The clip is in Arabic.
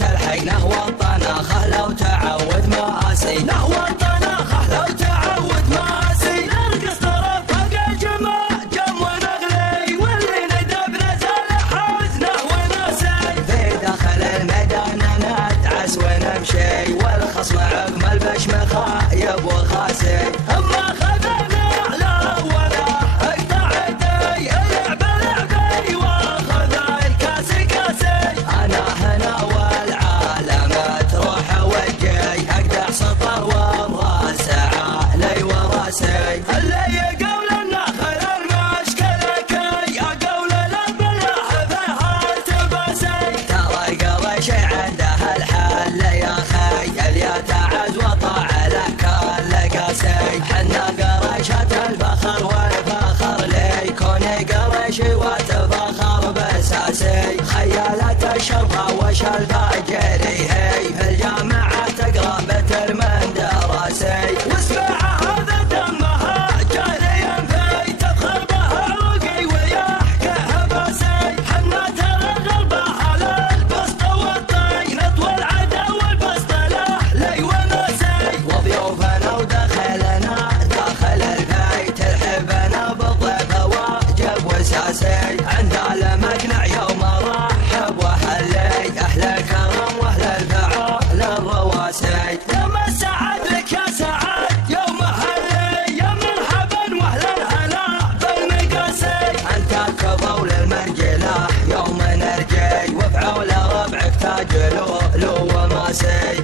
بيت الحي نهوى الطناخه لو تعود مآسي نهوى الطناخه لو تعود مآسي نرقص طرف فوق الجمع جم ونغلي واللي ندب نزل حوزنه وناسي في داخل الميدان نتعس ونمشي والخصم عقم البشم خايب وخاسي اما خذنا على ولا اقطع يدي العب لعبي واخذ الكاس كاسي انا هنا والعالم تروح وجهي اقدح سطر والراس علي وراسي اللي يقول النخل المشكله كي اقول البلاح فيها التباسي ترى قريش عنده الحل يا خي اليتعز وطاع لك القاسي حنا قريشة الفخر والفخر لي كوني قريشي وتفخر باساسي خيالة الشرطة وش الفاجري هي في الجامعة تقرا مثل من دراسي واسمع هذا دمها جاريا في تدخل بها عروقي ويحكيها باسي حنا ترى غلبها للبسط والطين طول عدا والبسط لي وناسي وضيوفنا ودخلنا داخل البيت الحبنا بالضيف واجب واساسي عند المقنع يوم رحب وحلي اهل الكرم واهل الفعال الرواسي لما سعد لك يا سعد يوم حلي يا مرحبا واهل الهلا بالمقاسي انت كفول المرجله يوم نرجي وفعول ربعك تاج لؤلؤ وماسي